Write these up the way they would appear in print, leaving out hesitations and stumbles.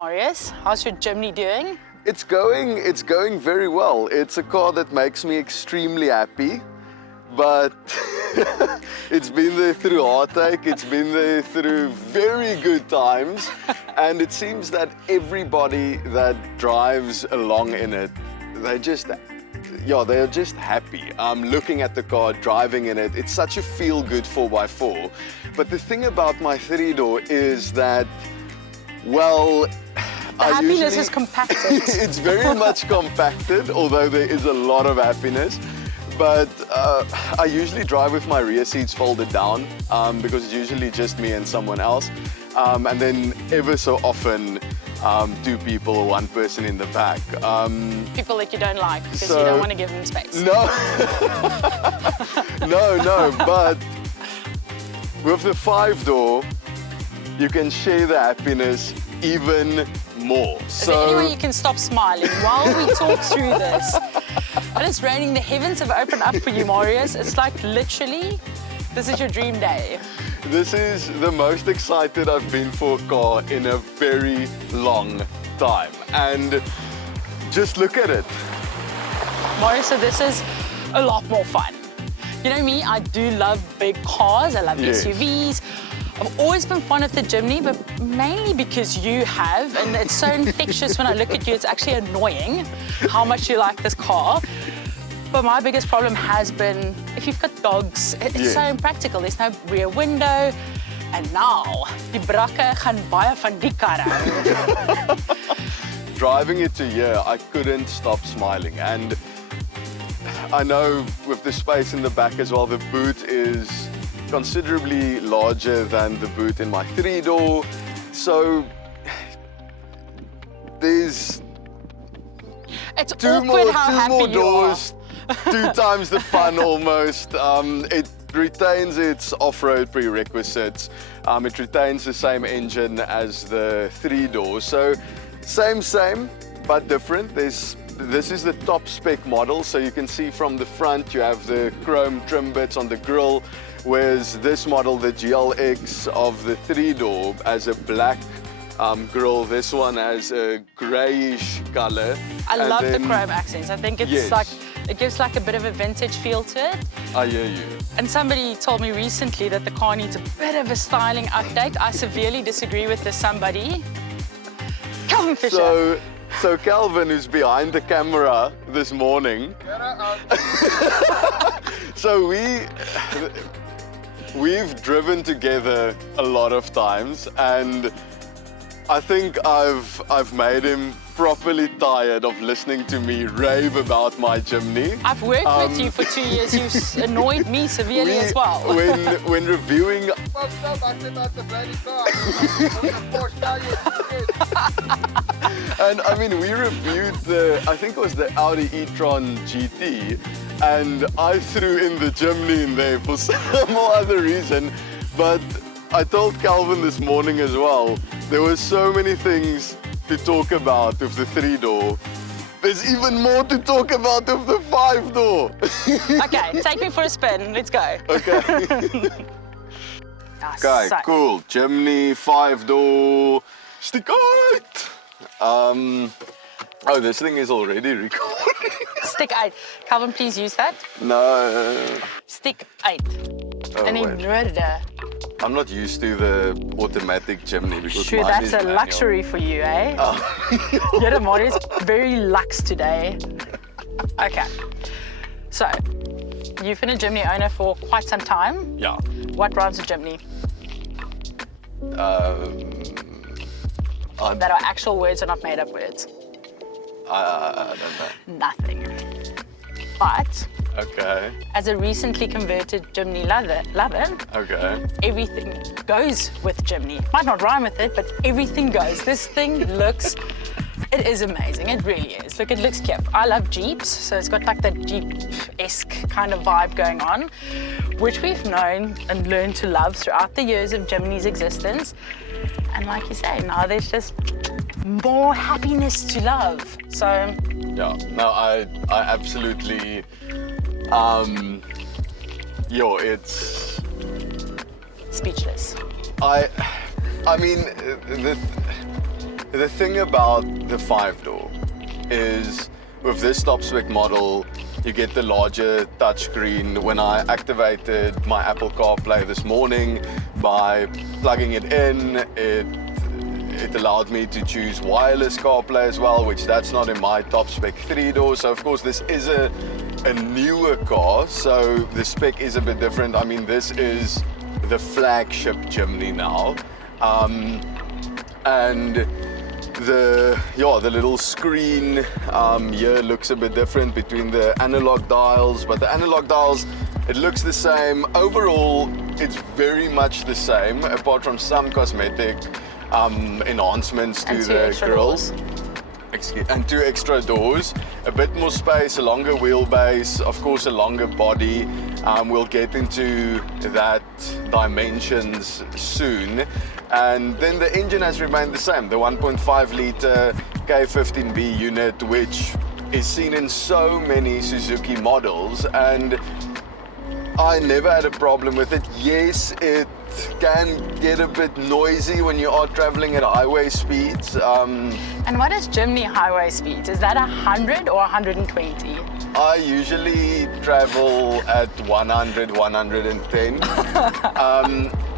Marius, how's your Jimny doing? It's going very well. It's a car that makes me extremely happy, but it's been there through heartache, it's been there through very good times, and it seems that everybody that drives along in it, they're just happy. Looking at the car, driving in it, it's such a feel-good 4x4. But the thing about my 3-door is that, well, the happiness is compacted. It's very much compacted, although there is a lot of happiness. But I usually drive with my rear seats folded down because it's usually just me and someone else. And then ever so often, two people or one person in the back. People that you don't like because you don't want to give them space. No, no, but with the 5-door, you can share the happiness even more. Is there any way you can stop smiling while we talk through this? When it's raining, the heavens have opened up for you, Marius. It's like literally, this is your dream day. This is the most excited I've been for a car in a very long time. And just look at it. Marius, so this is a lot more fun. You know me, I do love big cars. I love SUVs. I've always been fond of the Jimny, but mainly because you have, and it's so infectious when I look at you, it's actually annoying how much you like this car. But my biggest problem has been, if you've got dogs, it's so impractical. There's no rear window. And now, die brakke gaan baie van die karre. Driving it to here, I couldn't stop smiling. And I know with the space in the back as well, the boot is considerably larger than the boot in my 3-door. So there's two more doors, 2 times the fun almost. It retains its off-road prerequisites. It retains the same engine as the 3-door. So same, but different. This is the top spec model. So you can see from the front, you have the chrome trim bits on the grille, whereas this model, the GLX of the 3-door, has a black grille. This one has a greyish color. I love the chrome accents. I think it's like, it gives like a bit of a vintage feel to it. I hear you. And somebody told me recently that the car needs a bit of a styling update. I severely disagree with this somebody. Calvin Fisher. So Calvin, who's behind the camera this morning. So we've driven together a lot of times, and I think I've made him properly tired of listening to me rave about my Jimny. I've worked with you for 2 years. You've annoyed me severely as well. When reviewing... And I mean, we reviewed I think it was the Audi e-tron GT, and I threw in the Jimny in there for some other reason. But I told Calvin this morning as well, there were so many things to talk about with the 3-door. There's even more to talk about with the 5-door. Okay, take me for a spin. Let's go. Okay. Okay, cool. Jimny, 5-door, stick out. Oh, this thing is already recording. Stick 8. Calvin, please use that. No. Stick 8. Oh, and then I'm not used to the automatic Jimny because sure, mine that's is a manual. luxury for you, eh? Oh. Yeah, Marius, very luxe today. Okay, so you've been a Jimny owner for quite some time. Yeah. What rhymes with Jimny? That are actual words and not made up words. I don't know. Nothing. But Okay. as a recently converted Jimny lover, Okay. everything goes with Jimny. Might not rhyme with it, but everything goes. This thing looks, it is amazing. It really is. Look, it looks cute. I love Jeeps, so it's got like that Jeep-esque kind of vibe going on, which we've known and learned to love throughout the years of Jimny's existence. And like you say, now there's just more happiness to love. So Yeah. No, I absolutely. It's speechless. I mean, the thing about the 5-door is with this top spec model, you get the larger touchscreen. When I activated my Apple CarPlay this morning by plugging it in, it allowed me to choose wireless CarPlay as well, which that's not in my top spec 3-door. So of course this is a newer car, so the spec is a bit different. I mean, this is the flagship Jimny now, and the little screen here looks a bit different between the analog dials, but the analog dials, it looks the same. Overall, it's very much the same, apart from some cosmetic enhancements to the grills. And 2 extra doors, a bit more space, a longer wheelbase, of course a longer body. We'll get into that dimensions soon. And then the engine has remained the same, the 1.5 litre K15B unit, which is seen in so many Suzuki models, and I never had a problem with it. Yes, it can get a bit noisy when you are traveling at highway speeds. And what is Jimny highway speeds? Is that 100 or 120? I usually travel at 100, 110.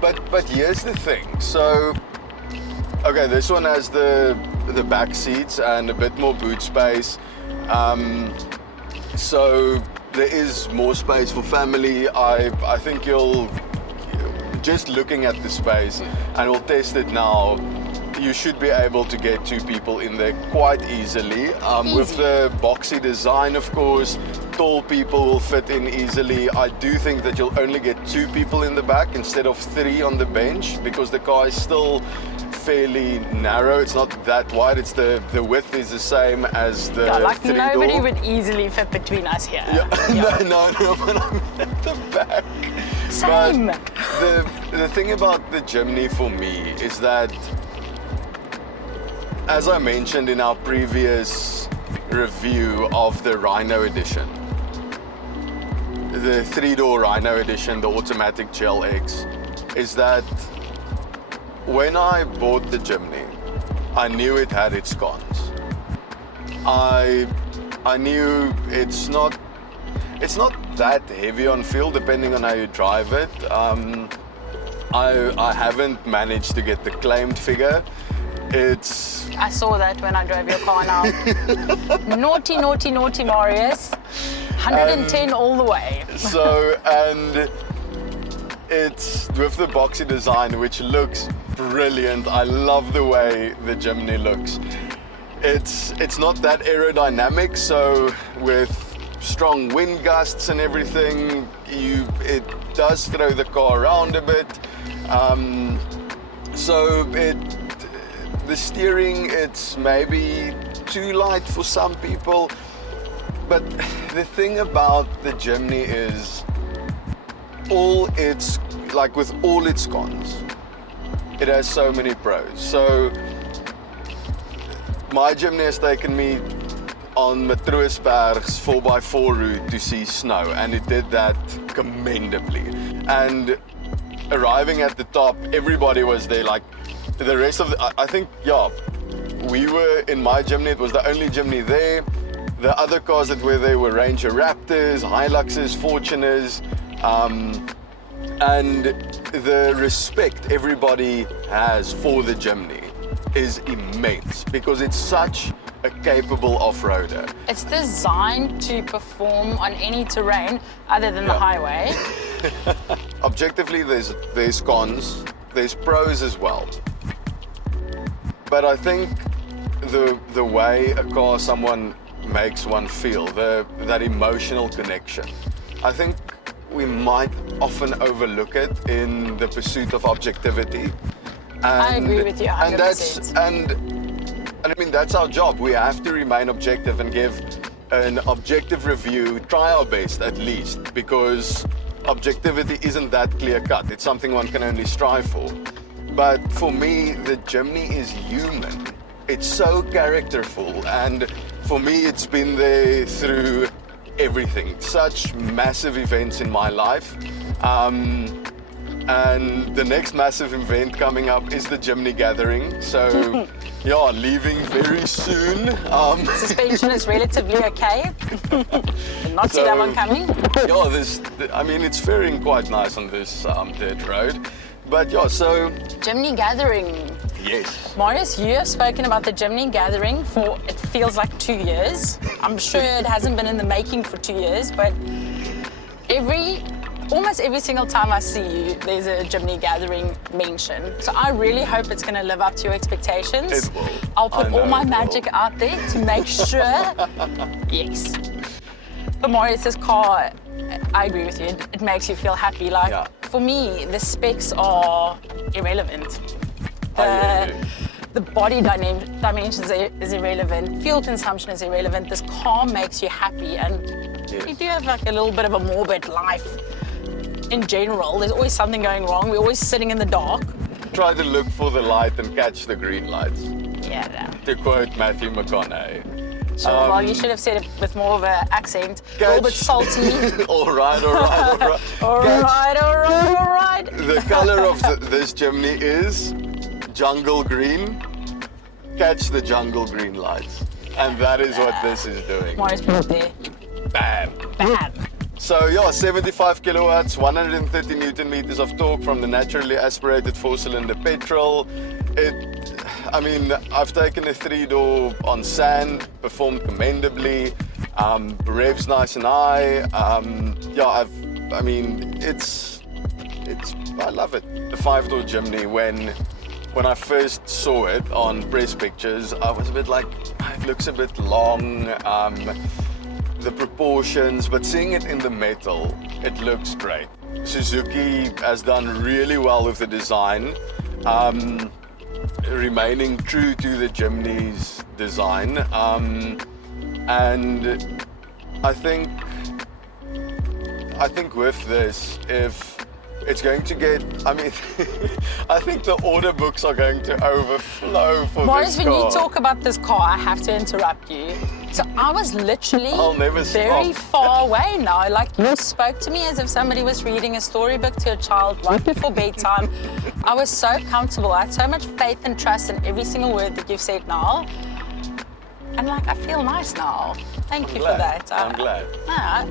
But here's the thing. So, okay, this one has the back seats and a bit more boot space. So there is more space for family. I think you'll, just looking at the space, and we'll test it now, you should be able to get 2 people in there quite easily. With the boxy design, of course, tall people will fit in easily. I do think that you'll only get 2 people in the back instead of 3 on the bench, because the car is still fairly narrow. It's not that wide. It's the width is the same as the 3-door. Nobody would easily fit between us here. Yeah. No, but I'm at the back. Same. But the thing about the Jimny for me is that, as I mentioned in our previous review of the Rhino edition, the 3-door Rhino edition, the automatic GLX, is that when I bought the Jimny, I knew it had its cons. I knew it's not that heavy on fuel, depending on how you drive it. I haven't managed to get the claimed figure. I saw that when I drove your car now. Naughty, naughty, naughty Marius. 110 all the way. So, and it's with the boxy design, which looks brilliant. I love the way the Jimny looks. It's not that aerodynamic, so with strong wind gusts and everything, it does throw the car around a bit. So the steering, it's maybe too light for some people. But the thing about the Jimny is with all its cons, it has so many pros. So my Jimny has taken me on Matroosberg's 4x4 route to see snow, and it did that commendably. And arriving at the top, everybody was there. Like the rest of I think, we were in my Jimny. It was the only Jimny there. The other cars that were there were Ranger Raptors, Hiluxes, Fortuners, and the respect everybody has for the Jimny is immense, because it's such a capable off-roader. It's designed to perform on any terrain other than the highway. Objectively, there's cons, there's pros as well. But I think the way a car, someone makes one feel, that emotional connection, I think we might often overlook it in the pursuit of objectivity. And, I agree with you 100%. And I mean, that's our job. We have to remain objective and give an objective review, try our best at least, because objectivity isn't that clear-cut. It's something one can only strive for. But for me, the Jimny is human. It's so characterful, and for me, it's been there through everything. Such massive events in my life. And the next massive event coming up is the Jimny Gathering. So yeah, leaving very soon. Suspension is relatively okay. Did not see that one coming. Yeah, I mean, it's faring quite nice on this dirt road. But yeah, so... Jimny gathering. Yes. Marius, you have spoken about the Jimny gathering for, it feels like 2 years. I'm sure it hasn't been in the making for 2 years, but almost every single time I see you, there's a Jimny gathering mention. So I really hope it's going to live up to your expectations. It will. I'll put all my magic out there to make sure. Yes. But Marius, this car, I agree with you. It makes you feel happy. Like, for me, the specs are irrelevant. The body dimensions is irrelevant. Fuel consumption is irrelevant. This car makes you happy, and you do have like a little bit of a morbid life in general. There's always something going wrong. We're always sitting in the dark. Try to look for the light and catch the green lights. Yeah. To quote Matthew McConaughey. Sure, well, you should have said it with more of an accent. A little bit salty. All right. All right. The color of this Jimny is jungle green. Catch the jungle green lights. And that is what this is doing. Marius, put it there. Bam. So yeah, 75 kilowatts, 130 Newton meters of torque from the naturally aspirated 4-cylinder petrol. I mean, I've taken a 3-door on sand, performed commendably, revs nice and high. I mean, I love it. The 5-door Jimny, when I first saw it on press pictures, I was a bit like, it looks a bit long, the proportions, but seeing it in the metal, it looks great. Suzuki has done really well with the design. Remaining true to the Jimny's design, and I think with this, if it's going to get, I mean, I think the order books are going to overflow for Marius, this car. when you talk about this car, I have to interrupt you. So I was literally very far away now. Like, you spoke to me as if somebody was reading a storybook to a child right before bedtime. I was so comfortable. I had so much faith and trust in every single word that you've said now. And like, I feel nice now. Thank you for that. I'm glad.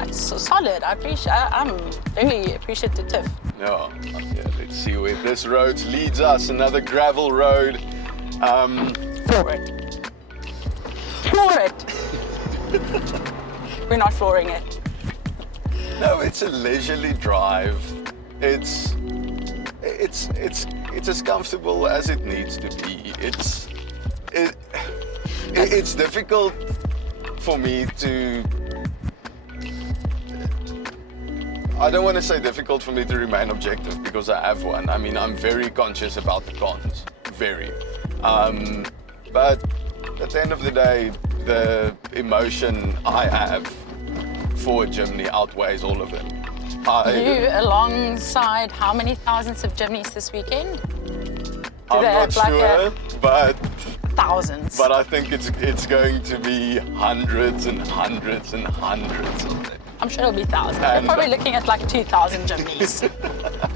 It's solid. I'm very appreciative. Yeah, let's see where this road leads us. Another gravel road. Floor it. We're not flooring it. No, it's a leisurely drive. It's as comfortable as it needs to be. It's difficult for me to. I don't want to say difficult for me to remain objective because I have one. I mean, I'm very conscious about the cons, very. But at the end of the day, the emotion I have for a Jimny outweighs all of them. You alongside how many thousands of Jimnys this weekend? I'm not sure, but thousands. But I think it's going to be hundreds and hundreds and hundreds of them. I'm sure it'll be thousands. They're probably looking at like 2,000 Jimnys.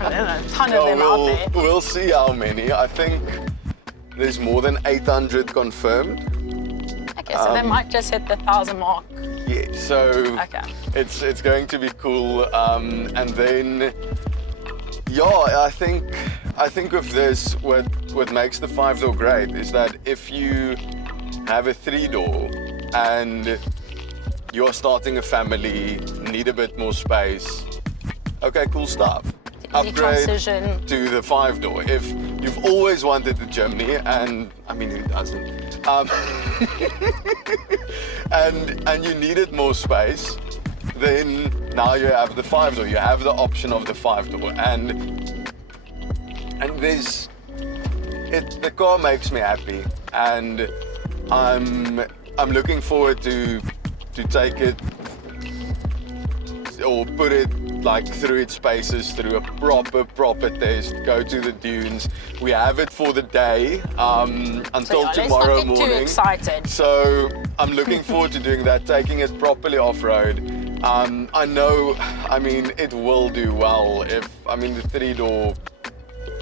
I don't know, a ton of them out there. We'll see how many. I think there's more than 800 confirmed. Okay, so they might just hit the 1,000 mark. Yeah, so it's going to be cool. And then, yeah, I think with this, what makes the 5-door great is that if you have a 3-door and you're starting a family, need a bit more space, okay, cool stuff. Upgrade to the 5-door. If you've always wanted the Jimny, and I mean, who doesn't? And you needed more space, then now you have the 5-door. You have the option of the 5-door, and the car makes me happy, and I'm looking forward to take it or put it like through its paces, through a proper test, go to the dunes. We have it for the day until tomorrow morning. Let's not get too excited. So I'm looking forward to doing that, taking it properly off-road. I know, I mean, it will do well. The 3-door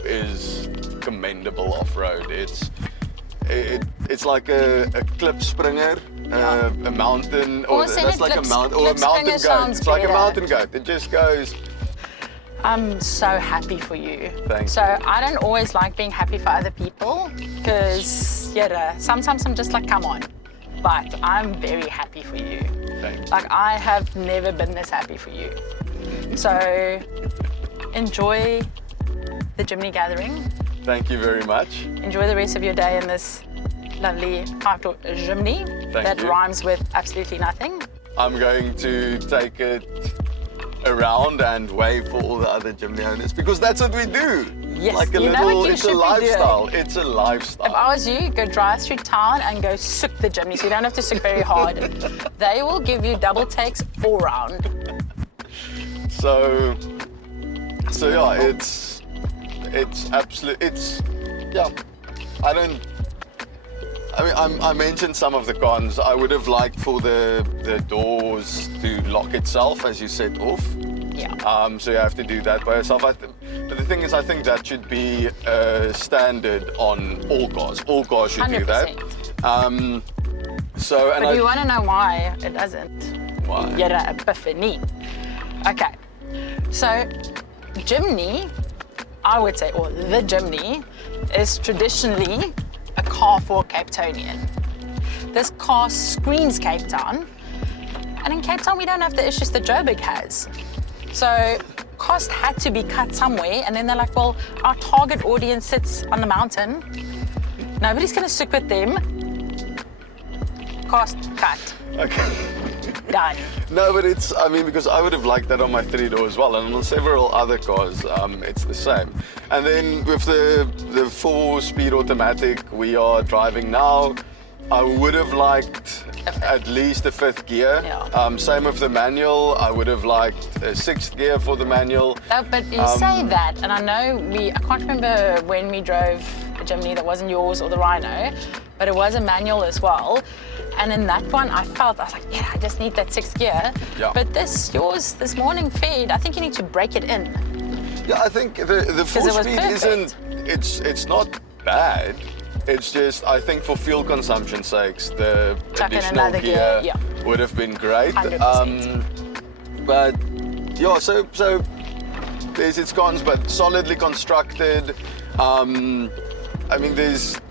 is commendable off-road. it's like a clip springer, a mountain, or Almost that's like a mountain, or a clip mountain springer goat. sounds It's like a better. mountain goat. It just goes. I'm so happy for you. Thanks. So I don't always like being happy for other people because, yeah, sometimes I'm just like, come on. But I'm very happy for you. Thanks. Like, I have never been this happy for you. So enjoy the Jimny gathering. Thank you very much. Enjoy the rest of your day in this lovely 5-door Jimny that you. rhymes with absolutely nothing. I'm going to take it around and wave for all the other Jimny owners because that's what we do. Yes, like a you know what little, you it's should a be doing. lifestyle. It's a If lifestyle. I was you, go drive through town and go sook the Jimny, so you don't have to sook very hard. They will give you double takes all round. So yeah, it's absolute. Yeah. I mentioned some of the cons. I would have liked for the doors to lock itself as you set off. Yeah. So you have to do that by yourself. But the thing is, I think that should be standard on all cars. All cars should do that. 100%. But you want to know why it doesn't? Why? Yeah, epiphany. Okay. So, Jimny, I would say, or the Jimny, is traditionally a car for Cape Townian. This car screams Cape Town, and in Cape Town we don't have the issues that Joburg has. So cost had to be cut somewhere, and then they're like, well, our target audience sits on the mountain. Nobody's gonna stick with them. Cost cut. Okay. Done. No, but it's, I mean, because I would have liked that on my 3-door as well, and on several other cars, it's the same. And then with the 4-speed automatic we are driving now, I would have liked at least a 5th gear. Yeah. Same with the manual, I would have liked a 6th gear for the manual. No, but you say that, and I know I can't remember when we drove a Jimny that wasn't yours or the Rhino, but it was a manual as well. And in that one, I was like, yeah, I just need that 6th gear. Yeah. But yours this morning fed, I think you need to break it in. Yeah, I think the 4-speed isn't, it's not bad. It's just, I think for fuel consumption sakes, the Chuck in additional another gear gear, yeah. would have been great. 100%. But yeah, so there's its cons, but solidly constructed. I mean, there's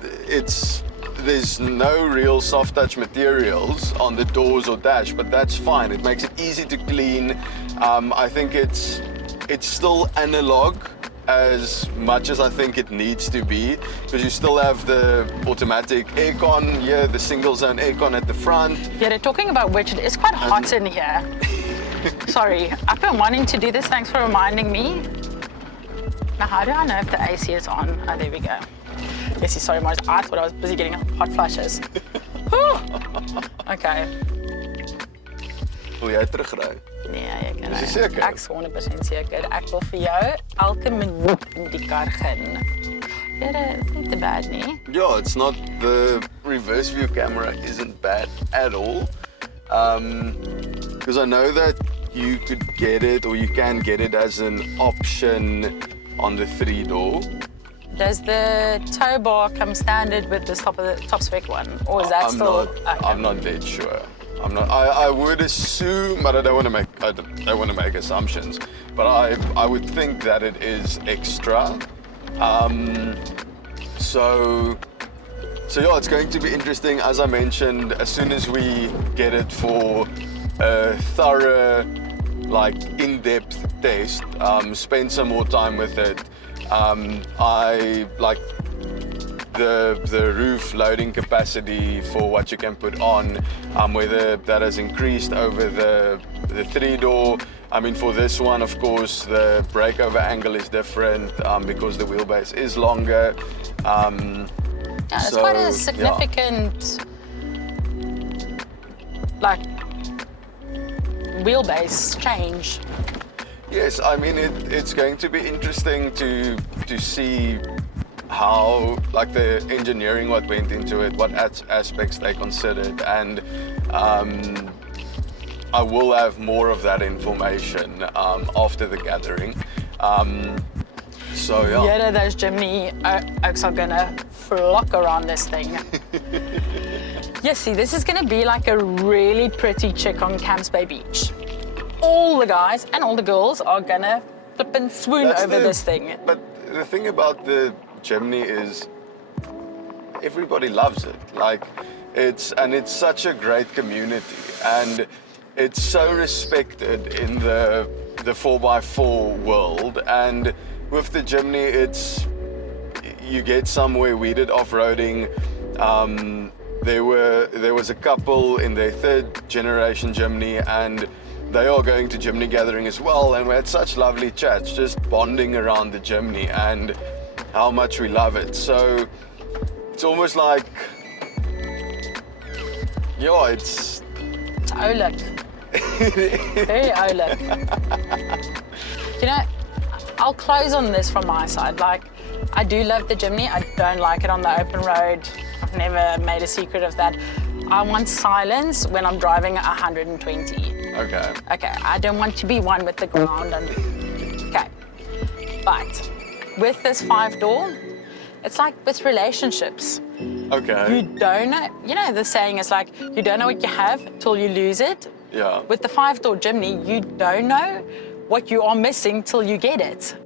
no real soft touch materials on the doors or dash, but that's fine. It makes it easy to clean. I think it's still analog as much as I think it needs to be, because you still have the automatic aircon here, the single zone aircon at the front. Yeah, they're talking about which it's quite hot in here. Sorry, I've been wanting to do this. Thanks for reminding me. Now, how do I know if the AC is on? Oh, there we go. Yes, sorry, Mars. I thought I was busy getting hot flashes. Okay. Wil jy terugry? Nee, ek kan Is jy seker? Ek's 100% seker. Ek wil vir jou elke minuut in die kar gaan. Ja, it's not too bad, nee. Yeah, it's not, the reverse view camera isn't bad at all. Because I know that you could get it, or you can get it as an option on the 3-door. Does the tow bar come standard with this top spec one, or is that I'm not dead sure. I would assume, but I don't want to make assumptions. But I would think that it is extra. So yeah, it's going to be interesting. As I mentioned, as soon as we get it for a thorough, like in-depth test, spend some more time with it. I like the roof loading capacity for what you can put on, whether that has increased over the 3-door. I mean, for this one, of course, the breakover angle is different because the wheelbase is longer. Yeah, it's quite a significant, like, wheelbase change. Yes, I mean, it's going to be interesting to see how, like, the engineering, what went into it, what aspects they considered, and I will have more of that information after the gathering. So yeah. Yeah, those Jimny oaks are gonna flock around this thing. Yeah, see, this is gonna be like a really pretty chick on Camps Bay Beach. All the guys and all the girls are gonna flip and swoon over this thing. But the thing about the Jimny is everybody loves it. Like, it's such a great community, and it's so respected in the 4x4 world. And with the Jimny, you get somewhere. We did off-roading. There was a couple in their 3rd generation Jimny, and they are going to Jimny gathering as well, and we had such lovely chats, just bonding around the Jimny and how much we love it. So it's almost like, yeah, it's Oleg. Very Oleg. You know, I'll close on this from my side. Like, I do love the Jimny. I don't like it on the open road. I've never made a secret of that. I want silence when I'm driving at 120. okay. Okay, I don't want to be one with the ground. Okay, but with this 5-door, it's like with relationships. Okay. You don't know, you know the saying is like, you don't know what you have till you lose it. Yeah. With the 5-door Jimny, you don't know what you are missing till you get it.